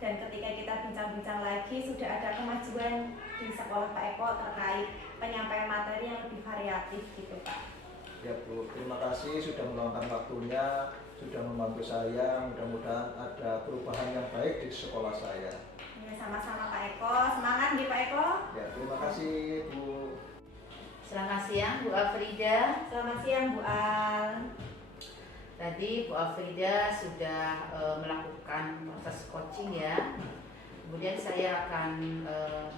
dan ketika kita bincang-bincang lagi sudah ada kemajuan di sekolah Pak Eko terkait penyampaian materi yang lebih variatif gitu Pak. Ya Bu, terima kasih sudah meluangkan waktunya, sudah membantu saya. Mudah-mudahan ada perubahan yang baik di sekolah saya. Ya, sama-sama Pak Eko, semangat nih Pak Eko. Ya, terima kasih Bu. Selamat siang Bu Afrida. Selamat siang Bu Al. Tadi Bu Afrida sudah melakukan proses coaching ya. Kemudian saya akan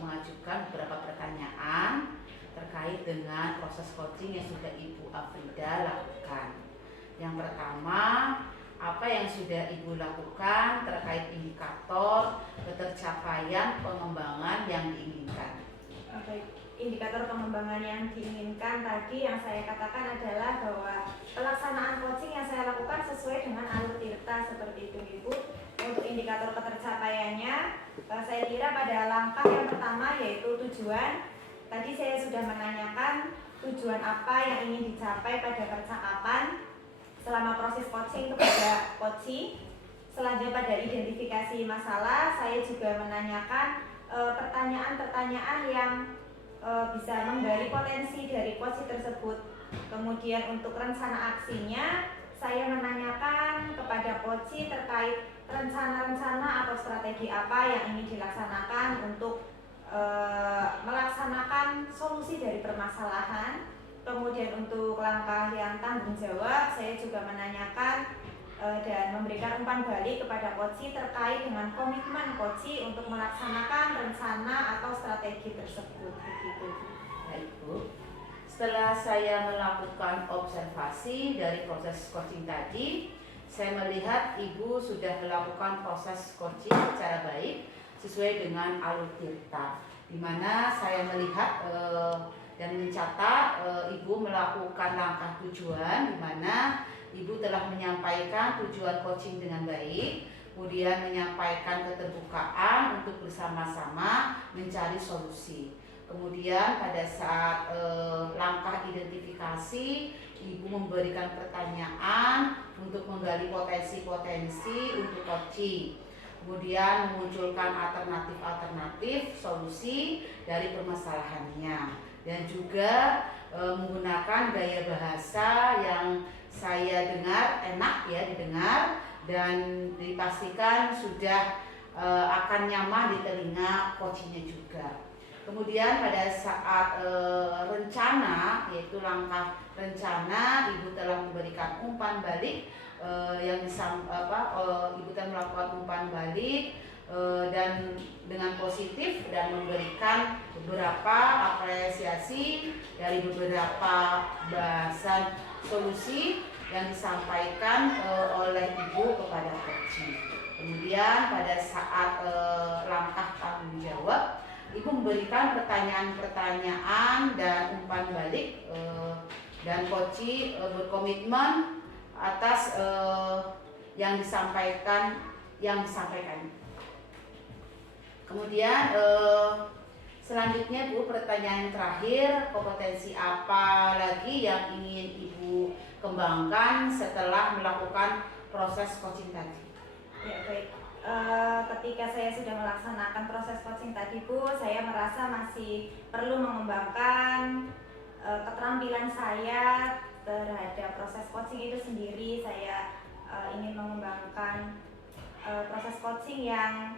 mengajukan beberapa pertanyaan terkait dengan proses coaching yang sudah Ibu Afrida lakukan. Yang pertama, apa yang sudah Ibu lakukan terkait indikator ketercapaian pengembangan yang diinginkan? Baik, indikator pengembangan yang diinginkan tadi yang saya katakan adalah bahwa pelaksanaan coaching yang saya lakukan sesuai dengan alur tirta seperti itu Ibu. Untuk indikator ketercapaiannya, saya kira pada langkah yang pertama yaitu tujuan. Tadi saya sudah menanyakan tujuan apa yang ingin dicapai pada percakapan selama proses coaching kepada coachee. Selanjutnya pada identifikasi masalah, saya juga menanyakan pertanyaan-pertanyaan yang bisa menggali potensi dari coachee tersebut. Kemudian untuk rencana aksinya, saya menanyakan kepada coachee terkait rencana-rencana atau strategi apa yang ingin dilaksanakan untuk melaksanakan solusi dari permasalahan. Kemudian untuk langkah yang tanggung jawab, saya juga menanyakan dan memberikan umpan balik kepada coachee terkait dengan komitmen coachee untuk melaksanakan rencana atau strategi tersebut. Begitu. Baik Bu. Setelah saya melakukan observasi dari proses coaching tadi, saya melihat Ibu sudah melakukan proses coaching secara baik sesuai dengan alur tirta, di mana saya melihat dan mencatat Ibu melakukan langkah tujuan, di mana Ibu telah menyampaikan tujuan coaching dengan baik, kemudian menyampaikan keterbukaan untuk bersama-sama mencari solusi. Kemudian pada saat langkah identifikasi, Ibu memberikan pertanyaan untuk menggali potensi-potensi untuk coaching. Kemudian memunculkan alternatif-alternatif solusi dari permasalahannya, dan juga menggunakan gaya bahasa yang saya dengar enak ya didengar, dan dipastikan sudah akan nyaman di telinga coachingnya juga. Kemudian pada saat rencana, yaitu langkah rencana, Ibu telah memberikan umpan balik yang Ibu telah melakukan umpan balik dan dengan positif dan memberikan beberapa apresiasi dari beberapa bahasan solusi yang disampaikan oleh Ibu kepada Koci. Kemudian pada saat langkah tanggung jawab, Ibu memberikan pertanyaan-pertanyaan dan umpan balik, dan Koci berkomitmen atas yang disampaikan. Kemudian selanjutnya Bu, pertanyaan terakhir, kompetensi apa lagi yang ingin Ibu kembangkan setelah melakukan proses coaching tadi? Ya baik, ketika saya sudah melaksanakan proses coaching tadi Bu, saya merasa masih perlu mengembangkan keterampilan saya terhadap proses coaching itu sendiri. Saya ingin mengembangkan proses coaching yang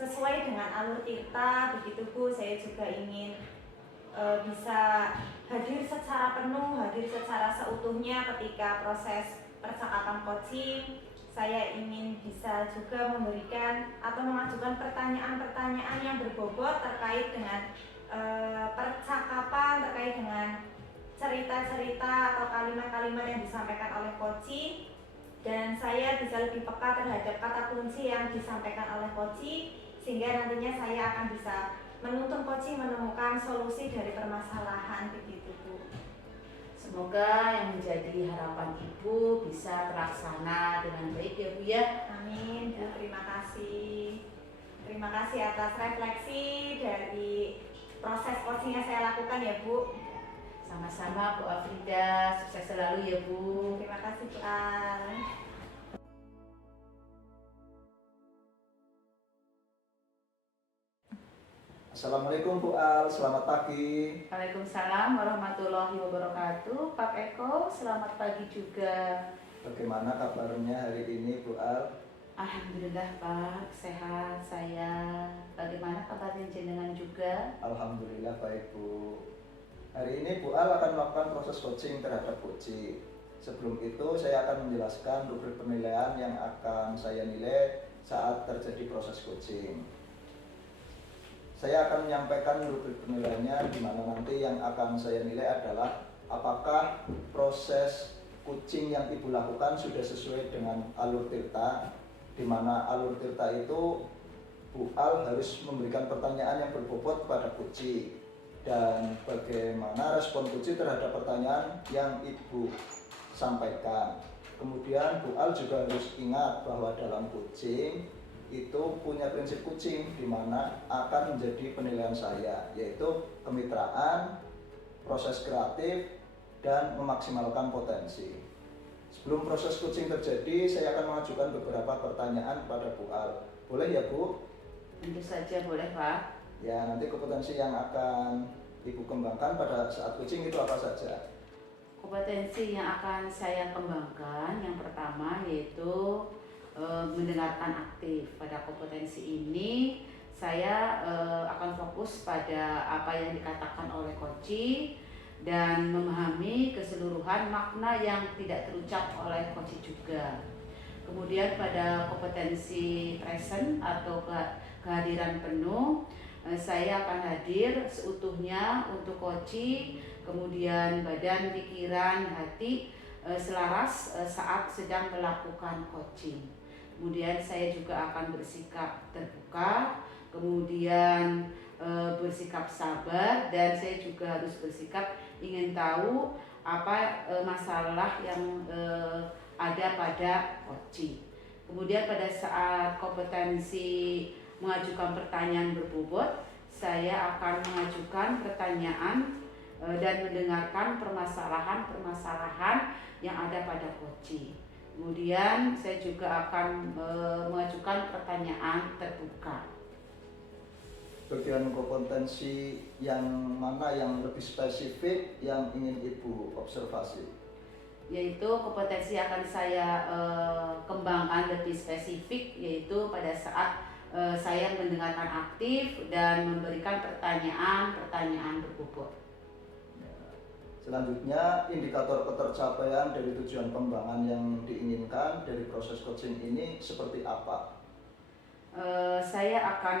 sesuai dengan alur Tirta, begitu Bu. Saya juga ingin bisa hadir secara penuh, hadir secara seutuhnya ketika proses percakapan coaching. Saya ingin bisa juga memberikan atau mengajukan pertanyaan-pertanyaan yang berbobot terkait dengan percakapan, terkait dengan cerita-cerita atau kalimat-kalimat yang disampaikan oleh coaching, dan saya bisa lebih peka terhadap kata kunci yang disampaikan oleh coaching, sehingga nantinya saya akan bisa menuntun coaching menemukan solusi dari permasalahan, begitu Bu. Semoga yang menjadi harapan Ibu bisa terlaksana dengan baik ya Bu ya. Amin Bu, terima kasih. Terima kasih atas refleksi dari proses coaching yang saya lakukan ya Bu. Sama-sama Bu Afrida, sukses selalu ya Bu. Terima kasih Bu Al. Assalamualaikum Bu Al, selamat pagi. Waalaikumsalam warahmatullahi wabarakatuh. Pak Eko, selamat pagi juga. Bagaimana kabarnya hari ini Bu Al? Alhamdulillah Pak, sehat saya. Bagaimana kabarnya jenengan juga? Alhamdulillah baik Bu. Hari ini Bu Al akan melakukan proses coaching terhadap Koci. Sebelum itu saya akan menjelaskan rubrik penilaian yang akan saya nilai saat terjadi proses coaching. Saya akan menyampaikan rubrik penilaiannya, di mana nanti yang akan saya nilai adalah apakah proses coaching yang Ibu lakukan sudah sesuai dengan alur Tirta, di mana alur Tirta itu Bu Al harus memberikan pertanyaan yang berbobot kepada Koci, dan bagaimana respon Koci terhadap pertanyaan yang Ibu sampaikan. Kemudian Bu Al juga harus ingat bahwa dalam coaching itu punya prinsip coaching di mana akan menjadi penilaian saya, yaitu kemitraan, proses kreatif, dan memaksimalkan potensi. Sebelum proses coaching terjadi, saya akan mengajukan beberapa pertanyaan kepada Bu Al. Boleh ya Bu? Tentu saja boleh Pak. Ya, nanti kompetensi yang akan Ibu kembangkan pada saat coaching itu apa saja? Kompetensi yang akan saya kembangkan yang pertama yaitu mendengarkan aktif. Pada kompetensi ini saya akan fokus pada apa yang dikatakan oleh Koci dan memahami keseluruhan makna yang tidak terucap oleh Koci juga. Kemudian pada kompetensi present atau kehadiran penuh, saya akan hadir seutuhnya untuk Koci, kemudian badan, pikiran, hati selaras saat sedang melakukan coaching. Kemudian saya juga akan bersikap terbuka, kemudian bersikap sabar, dan saya juga harus bersikap ingin tahu apa masalah yang ada pada coaching. Kemudian pada saat kompetensi mengajukan pertanyaan berbobot, saya akan mengajukan pertanyaan dan mendengarkan permasalahan yang ada pada coaching. Kemudian saya juga akan mengajukan pertanyaan terbuka. Bagian kompetensi yang mana yang lebih spesifik yang ingin Ibu observasi? Yaitu kompetensi yang akan saya kembangkan lebih spesifik, yaitu pada saat saya mendengarkan aktif dan memberikan pertanyaan berbobot. Selanjutnya, indikator ketercapaian dari tujuan pengembangan yang diinginkan dari proses coaching ini seperti apa? saya akan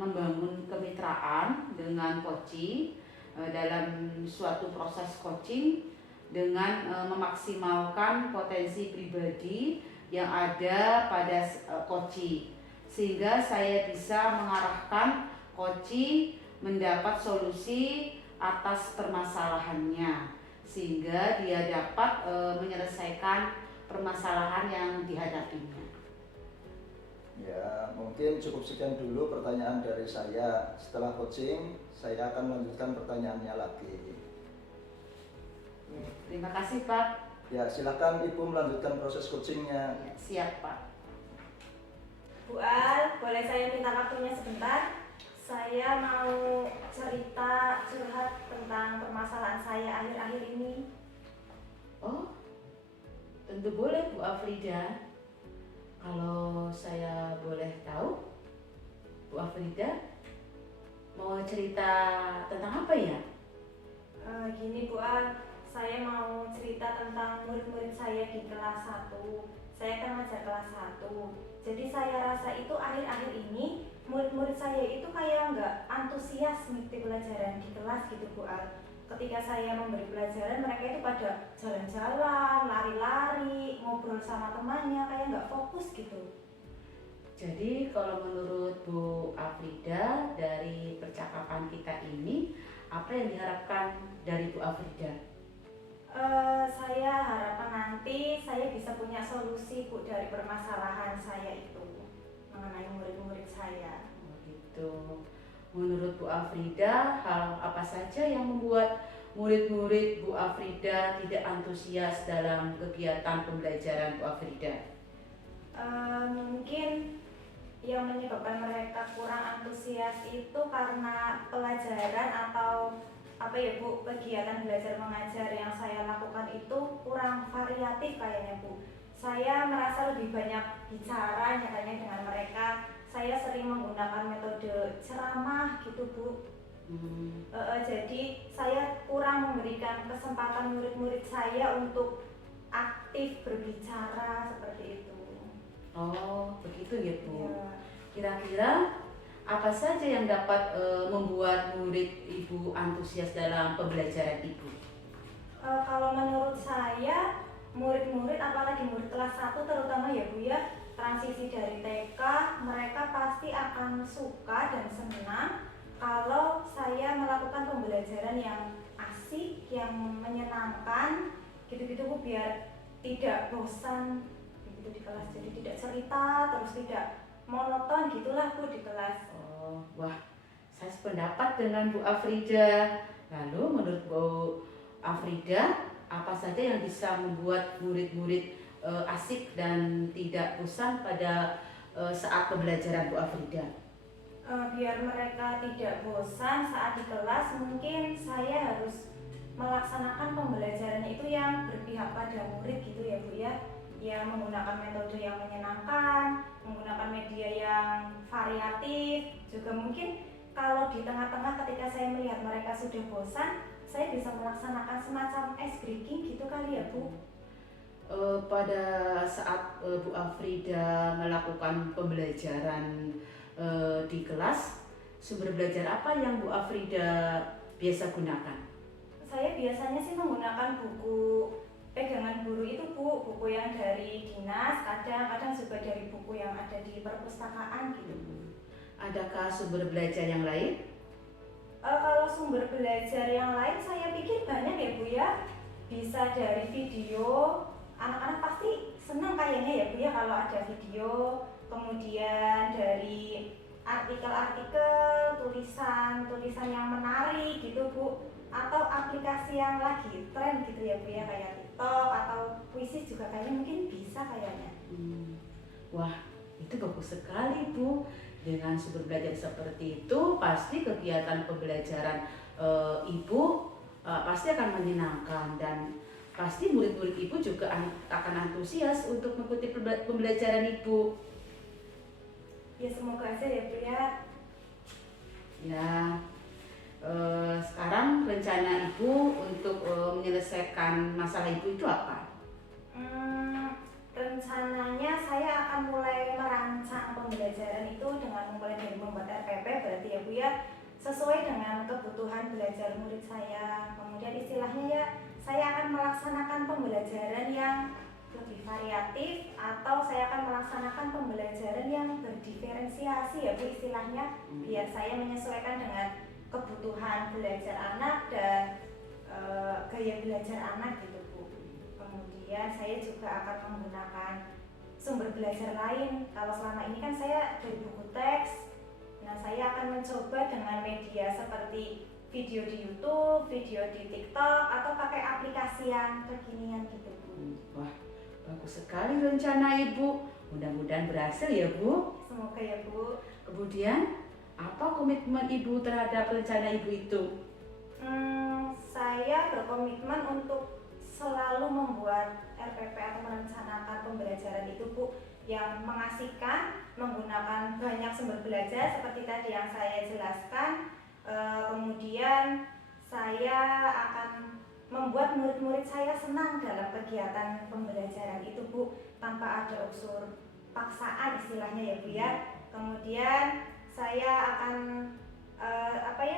membangun kemitraan dengan coaching dalam suatu proses coaching dengan memaksimalkan potensi pribadi yang ada pada coaching, sehingga saya bisa mengarahkan coaching mendapat solusi atas permasalahannya, sehingga dia dapat menyelesaikan permasalahan yang dihadapinya. Ya, mungkin cukup sekian dulu pertanyaan dari saya. Setelah coaching, saya akan melanjutkan pertanyaannya lagi. Terima kasih Pak. Ya, silakan Ibu melanjutkan proses coachingnya. Ya, siap Pak. Bu Al, boleh saya minta waktunya sebentar? Saya mau cerita curhat tentang permasalahan saya akhir-akhir ini. Oh, tentu boleh Bu Afrida. Kalau saya boleh tahu, Bu Afrida mau cerita tentang apa ya? Gini Bu Al, saya mau cerita tentang murid-murid saya di kelas 1. Saya kan ngajar kelas 1. Jadi saya rasa itu akhir-akhir ini murid-murid saya itu kayak nggak antusias mengikuti pelajaran di kelas gitu Bu Al. Ketika saya memberi pelajaran, mereka itu pada jalan-jalan, lari-lari, ngobrol sama temannya, kayak nggak fokus gitu. Jadi kalau menurut Bu Afrida dari percakapan kita ini, apa yang diharapkan dari Bu Afrida? Saya harapan nanti saya bisa punya solusi Bu dari permasalahan saya itu mengenai murid-murid saya. Oh, gitu. Menurut Bu Afrida, hal apa saja yang membuat murid-murid Bu Afrida tidak antusias dalam kegiatan pembelajaran Bu Afrida? Mungkin yang menyebabkan mereka kurang antusias itu karena pelajaran atau apa ya Bu, kegiatan belajar mengajar yang saya lakukan itu kurang variatif kayaknya Bu. Saya merasa lebih banyak bicara nyatanya dengan mereka. Saya sering menggunakan metode ceramah gitu Bu. Jadi saya kurang memberikan kesempatan murid-murid saya untuk aktif berbicara seperti itu. Oh, begitu ya Bu. Ya. Kira-kira apa saja yang dapat membuat murid Ibu antusias dalam pembelajaran Ibu? Kalau menurut saya, murid-murid apalagi murid kelas 1 terutama ya Bu ya, transisi dari TK, mereka pasti akan suka dan senang kalau saya melakukan pembelajaran yang asik, yang menyenangkan gitu-gitu Bu, biar tidak bosan gitu di kelas. Jadi tidak cerita terus, tidak monoton gitulah Bu di kelas. Oh, wah, saya sependapat dengan Bu Afrida. Lalu menurut Bu Afrida, apa saja yang bisa membuat murid-murid asik dan tidak bosan pada saat pembelajaran Bu Afrida? Biar mereka tidak bosan saat di kelas, mungkin saya harus melaksanakan pembelajaran itu yang berpihak pada murid gitu ya Bu ya, yang menggunakan metode yang menyenangkan, menggunakan media yang variatif. Juga mungkin kalau di tengah-tengah ketika saya melihat mereka sudah bosan, saya bisa melaksanakan semacam ice breaking gitu kali ya Bu. Pada saat Bu Afrida melakukan pembelajaran di kelas, sumber belajar apa yang Bu Afrida biasa gunakan? Saya biasanya sih menggunakan buku pegangan guru itu Bu, buku yang dari dinas, kadang-kadang juga dari buku yang ada di perpustakaan gitu. Adakah sumber belajar yang lain? Kalau sumber belajar yang lain saya pikir banyak ya Bu ya, bisa dari video, anak-anak pasti senang kayaknya ya Bu ya kalau ada video, kemudian dari artikel-artikel, tulisan-tulisan yang menarik gitu Bu, atau aplikasi yang lagi tren gitu ya Bu ya, kayak TikTok atau puisi juga kayaknya mungkin bisa kayaknya. Wah, itu bagus sekali Bu. Dengan sumber belajar seperti itu, pasti kegiatan pembelajaran Ibu pasti akan menyenangkan, dan pasti murid-murid Ibu juga akan antusias untuk mengikuti pembelajaran Ibu. Ya semoga aja ya Bu ya. Ya, sekarang rencana Ibu untuk menyelesaikan masalah Ibu itu apa? rencananya saya akan mulai merancang pembelajaran itu dengan mulai dari membuat RPP, berarti ya Bu ya, sesuai dengan kebutuhan belajar murid saya. Kemudian istilahnya ya, saya akan melaksanakan pembelajaran yang lebih variatif, atau saya akan melaksanakan pembelajaran yang berdiferensiasi ya Bu istilahnya, biar saya menyesuaikan dengan kebutuhan belajar anak dan gaya belajar anak gitu Bu. Kemudian saya juga akan menggunakan sumber belajar lain. Kalau selama ini kan saya dari buku teks. Nah, saya akan mencoba dengan media seperti video di YouTube, video di TikTok, atau pakai aplikasi yang kekinian gitu Bu. Wah, bagus sekali rencana Ibu. Mudah-mudahan berhasil ya Bu. Semoga ya Bu. Kemudian, apa komitmen Ibu terhadap rencana Ibu itu? Saya berkomitmen untuk selalu membuat RPP atau merencanakan pembelajaran itu Bu, yang mengasihkan, menggunakan banyak sumber belajar seperti tadi yang saya jelaskan. Kemudian saya akan membuat murid-murid saya senang dalam kegiatan pembelajaran itu Bu, tanpa ada unsur paksaan istilahnya ya Bu ya. Kemudian saya akan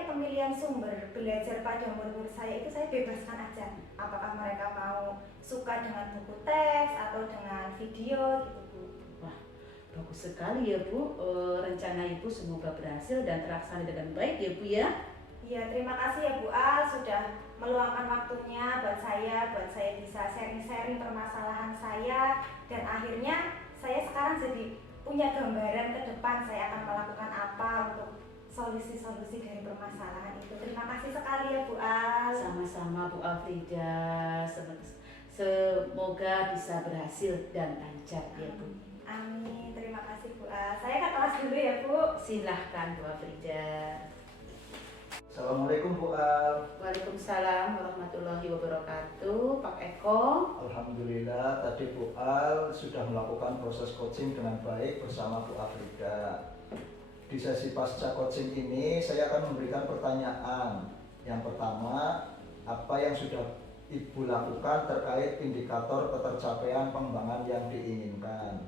pemilihan sumber belajar pada murid-murid saya itu saya bebaskan aja, apakah mereka mau suka dengan buku teks atau dengan video gitu Bu. Wah, bagus sekali ya Bu. Rencana Ibu semoga berhasil dan terlaksana dengan baik ya Bu ya. Iya, terima kasih ya Bu Al sudah meluangkan waktunya buat saya bisa sharing-sharing permasalahan saya, dan akhirnya saya sekarang jadi punya gambaran ke depan saya akan melakukan apa untuk solusi-solusi dari permasalahan itu. Terima kasih sekali ya Bu Al. Sama-sama Bu Afrida. Semoga bisa berhasil dan lancar ya Bu. Amin. Terima kasih Bu Al. Saya ke kelas dulu ya Bu. Silahkan Bu Afrida. Assalamualaikum Bu Al. Waalaikumsalam warahmatullahi wabarakatuh. Pak Eko. Alhamdulillah tadi Bu Al sudah melakukan proses coaching dengan baik bersama Bu Afrida. Di sesi pasca coaching ini saya akan memberikan pertanyaan. Yang pertama, apa yang sudah Ibu lakukan terkait indikator ketercapaian pengembangan yang diinginkan?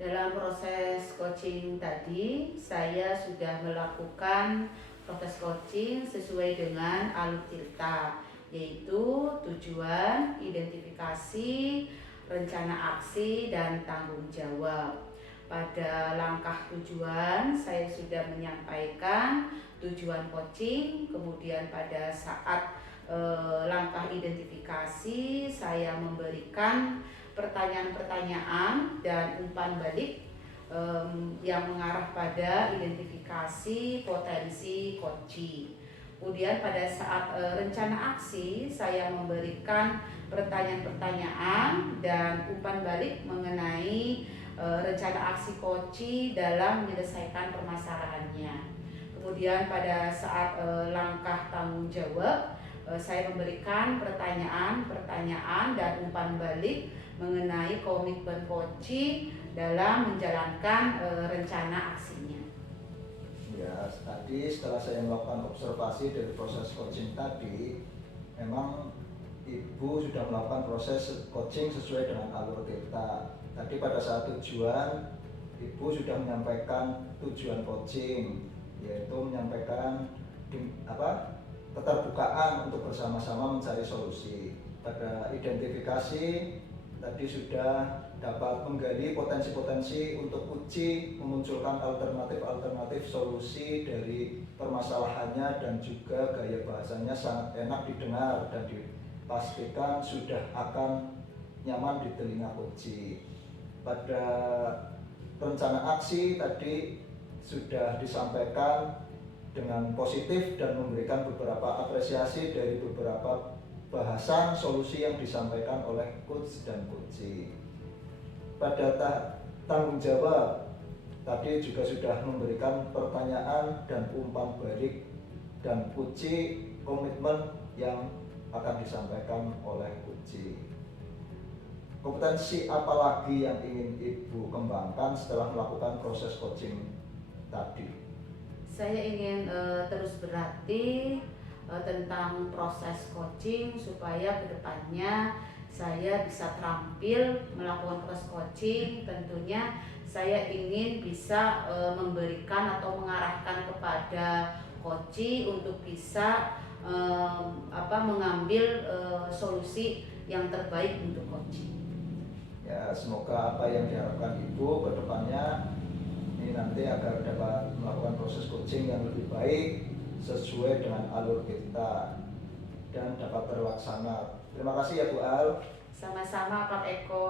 Dalam proses coaching tadi, saya sudah melakukan proses coaching sesuai dengan alur tirta, yaitu tujuan, identifikasi, rencana aksi, dan tanggung jawab. Pada langkah tujuan, saya sudah menyampaikan tujuan coaching, kemudian pada saat langkah identifikasi, saya memberikan pertanyaan-pertanyaan dan umpan balik yang mengarah pada identifikasi potensi coaching. Kemudian pada saat rencana aksi, saya memberikan pertanyaan-pertanyaan dan umpan balik mengenai rencana aksi coaching dalam menyelesaikan permasalahannya. Kemudian pada saat langkah tanggung jawab, saya memberikan pertanyaan dan umpan balik mengenai komitmen coaching dalam menjalankan rencana aksinya. Ya, tadi setelah saya melakukan observasi dari proses coaching tadi, memang Ibu sudah melakukan proses coaching sesuai dengan alur tirta. Tadi pada saat tujuan, Ibu sudah menyampaikan tujuan coaching, yaitu menyampaikan keterbukaan untuk bersama-sama mencari solusi. Pada identifikasi, tadi sudah dapat menggali potensi-potensi untuk uji, memunculkan alternatif-alternatif solusi dari permasalahannya, dan juga gaya bahasanya sangat enak didengar dan dipastikan sudah akan nyaman di telinga uji. Pada rencana aksi tadi sudah disampaikan dengan positif dan memberikan beberapa apresiasi dari beberapa bahasan solusi yang disampaikan oleh coach dan coachee. Pada tanggung jawab tadi juga sudah memberikan pertanyaan dan umpan balik dan uji komitmen yang akan disampaikan oleh coachee. Kompetensi apa lagi yang ingin Ibu kembangkan setelah melakukan proses coaching tadi? Saya ingin terus berlatih tentang proses coaching supaya kedepannya saya bisa terampil melakukan proses coaching. Tentunya saya ingin bisa memberikan atau mengarahkan kepada coach untuk bisa mengambil solusi yang terbaik untuk coach. Ya, semoga apa yang diharapkan Ibu ke depannya ini nanti agar dapat melakukan proses coaching yang lebih baik sesuai dengan alur kita dan dapat terlaksana. Terima kasih ya Bu Al. Sama-sama Pak Eko.